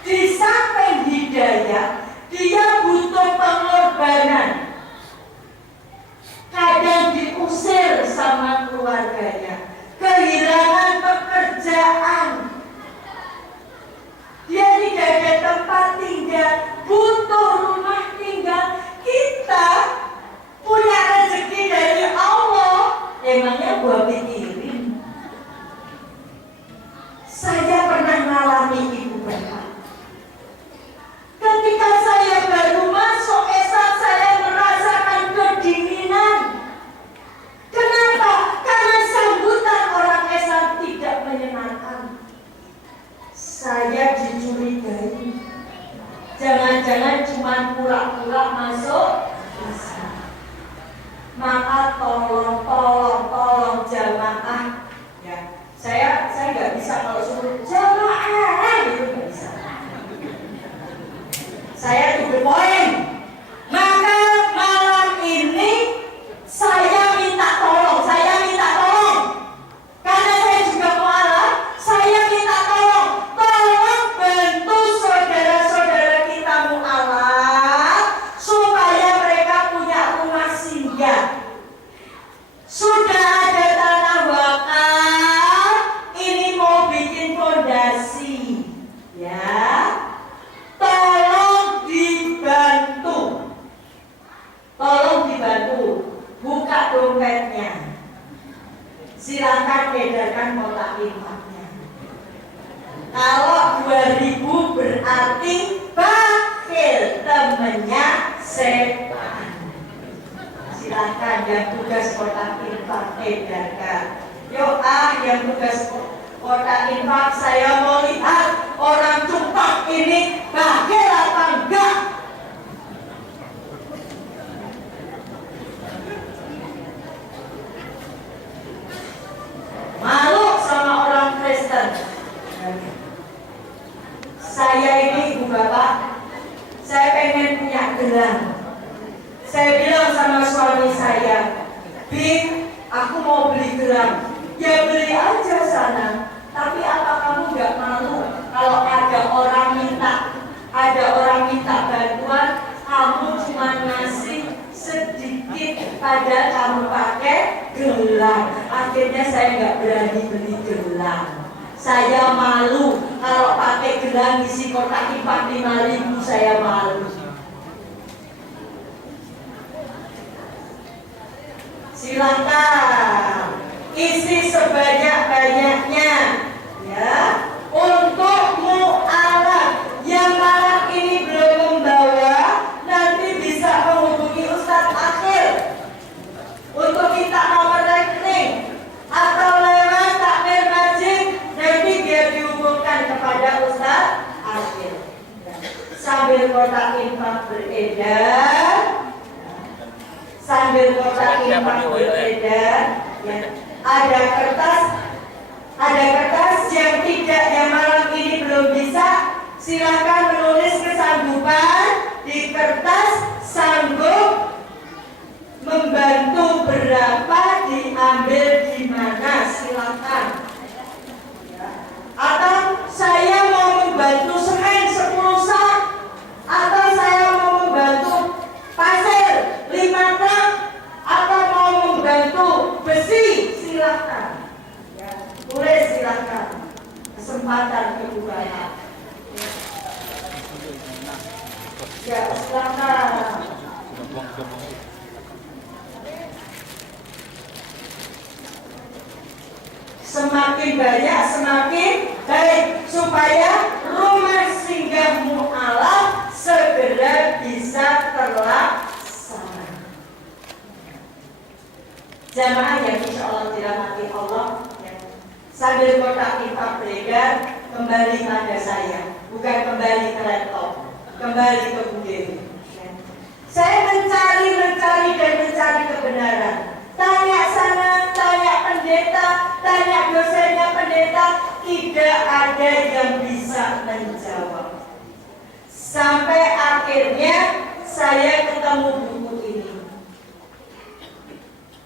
Di samping hidayah, dia butuh pengorbanan. Kadang diusir sama keluarganya, kehilangan pekerjaan, dia tidak ada tempat tinggal, butuh rumah tinggal. Kita punya rezeki dari Allah, emangnya gua pikirin. Saya pernah mengalami ibu bapak. Ketika saya baru masuk Islam, saya merasakan kedinginan. Kenapa? Karena sambutan orang Islam tidak menyenangkan. Saya dicurigai, jangan-jangan cuma pura-pura masuk Islam. Maka tolong jamaah, ya. Saya nggak bisa kalau suruh jamaah itu nggak bisa. Saya to the point. Maka malam ini saya minta tolong. Karena saya juga mualaf, saya minta tolong bantu saudara-saudara kita mualaf supaya mereka punya rumah singgah. Sudah ada tanah wakaf, ini mau bikin fondasi, ya. Tolong dibantu, buka dompetnya. Silakan edarkan kotak infaknya. Kalau 2000 berarti bakhil, temennya setan. Silakan yang tugas kotak infak edarkan. Yuk yang tugas kotak infak, saya mau lihat orang cupang ini bakhil apa enggak. Malu sama orang Kristen. Saya ini ibu bapak, saya pengen punya gelang. Saya bilang sama suami saya, Bing, aku mau beli gelang. Ya beli aja sana. Tapi apa kamu nggak malu kalau ada orang minta bantuan, kamu cuma ngasih sedikit, padahal kamu pakai gelang. Akhirnya saya nggak berani beli gelang. Saya malu kalau pakai gelang isi kotak infak 5.000, saya malu. Silakan isi sebanyak-banyaknya, ya, untuk mualaf. Yang malam ini belum membawa, nanti bisa menghubungi Ustadz Akhir untuk minta nomor rekening atau lewat takmir masjid, nanti dia dihubungkan kepada Ustadz Akhir. Sambil kotak infak beredar, ya, ada kertas yang malam ini belum bisa, silakan menulis kesanggupan di kertas, sanggup membantu berapa, diambil di mana, silakan. Atau saya mau membantu semen 10 sak, atau saya mau membantu pasir 5 truk, atau mau membantu besi, silakan. Ya, tulis silakan. Kesempatan kebukaan. Ya, silakan. Semakin banyak semakin baik, supaya rumah singgah mualaf segera bisa terlaksana. Jamaah yang insya Allah dirahmati Allah, ya. Sambil kotak infak beredar, kembali pada saya, bukan kembali ke laptop, kembali ke Bu Dewi. Saya mencari dan mencari kebenaran. Tanya sana, tanya pendeta, tanya dosennya pendeta, tidak ada yang bisa menjawab. Sampai akhirnya saya ketemu buku ini.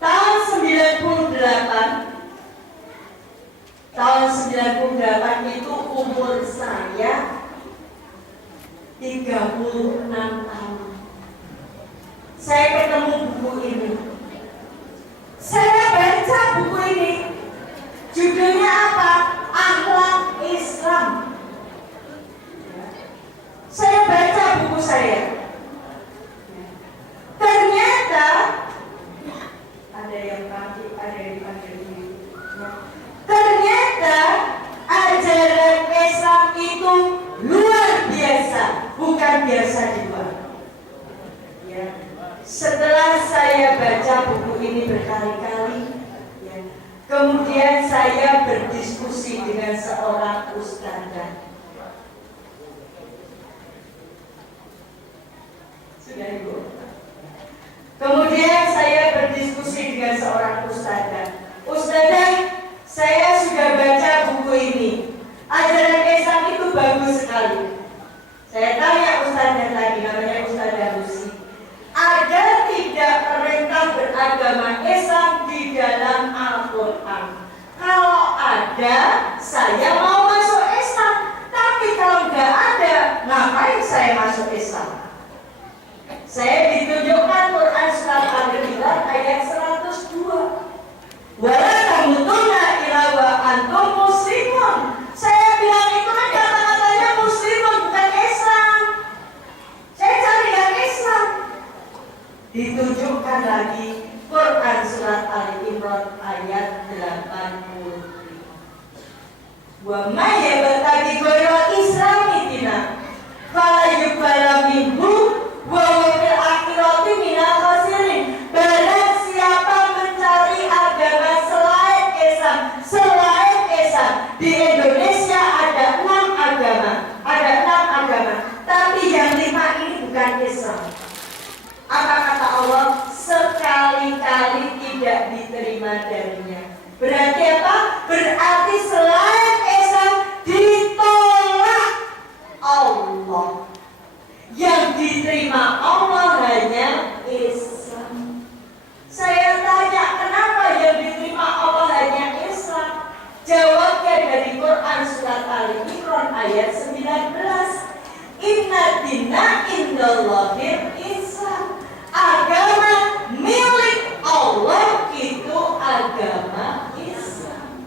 Tahun 98 itu umur saya 36 tahun. Saya ketemu buku ini. Saya baca buku ini. Judulnya apa? Akhlak Islam. Saya baca buku saya. Ternyata ada yang panggil, ada yang dipanggil ini. Ternyata ajaran Islam itu luar biasa, bukan biasa juga. Ya. Setelah saya baca buku ini berkali-kali, ya, kemudian saya berdiskusi dengan seorang ustazah. Sudah Ibu? Kemudian saya berdiskusi dengan seorang ustazah. Ustazah, saya sudah baca buku ini. Ajaran Islam itu bagus sekali. Saya tanya ustazah tadi, namanya Ustazah Lucy, ada tidak perintah beragama Islam di dalam Al-Quran? Kalau ada, saya mau masuk Islam. Tapi kalau nggak ada, ngapain saya masuk Islam? Saya ditunjukkan Quran surat Al-Imran ayat 102. Wala tamutunna illa wa antum muslimun. Saya bilang itu kan kata-katanya muslimun, bukan Islam. Saya cari yang Islam. Ditunjukkan lagi Quran surat Al-Imran ayat 85. Wa may yabtaghi ghayra islami dinan fala yuqbala minhu wa huwa fil akhirati minal khasirin. Barang siapa mencari agama selain Islam, di Indonesia ada 6 agama, tapi yang 5 ini bukan Islam. Apa kata Allah? Sekali-kali tidak diterima darinya. Berarti apa? Berarti selain Islam ditolak Allah. Yang diterima Allah hanya Islam. Saya tanya, kenapa yang diterima Allah hanya Islam? Jawabnya dari Quran surat Al-Imran ayat 19. Inna dina indallahil Islam. Agama milik Allah itu agama Islam.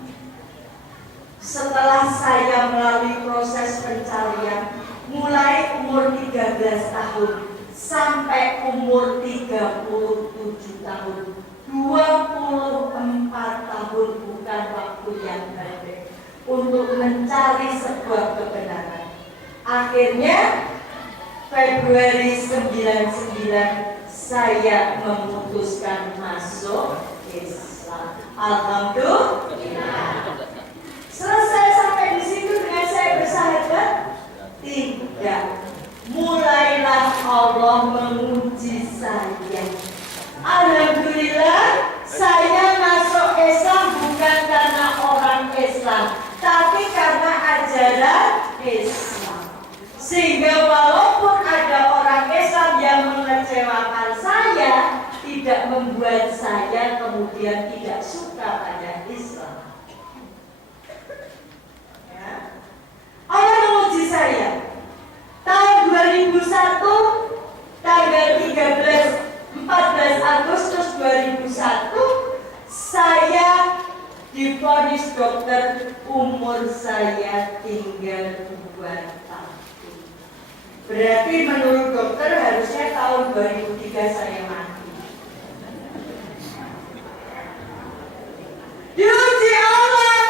Setelah saya melalui proses pencarian, mulai umur 13 tahun sampai umur 37 tahun, 24 tahun bukan waktu yang pendek untuk mencari sebuah kebenaran. Akhirnya Februari 99 saya memutuskan masuk Islam. Alhamdulillah. Selesai sampai di situ dengan saya bersahabat? Tidak. Mulailah Allah menguji saya. Alhamdulillah, saya masuk Islam bukan karena orang Islam, tapi karena ajaran Islam. Sehingga walaupun ada orang Islam yang mengecewakan saya, tidak membuat saya kemudian tidak suka pada Islam. Ya. Allah menguji saya. Tahun 2001, tanggal 14 Agustus 2001, saya divonis dokter umur saya tinggal 2 tahun. Berarti menurut dokter harusnya tahun 2003 saya mati. Diuji Allah,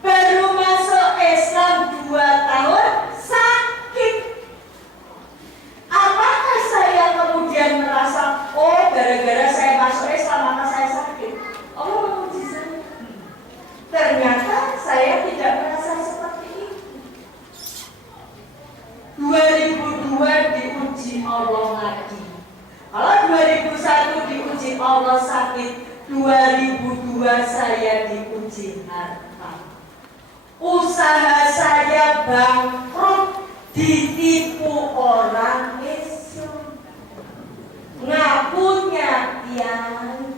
baru masuk Islam 2 tahun, sakit. Apakah saya kemudian merasa, oh gara-gara saya masuk Islam maka saya sakit? Allah menguji saya. Ternyata saya tidak merasa seperti itu. 2002 diuji Allah lagi. Kalau 2001 diuji Allah sakit, 2002 saya diuji harta. Usaha saya bangkrut, ditipu orang Islam, ngakunya yang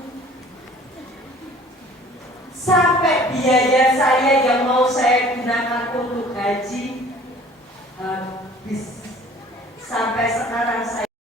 sampai biaya saya yang mau saya gunakan untuk haji habis. Sampai sekarang saya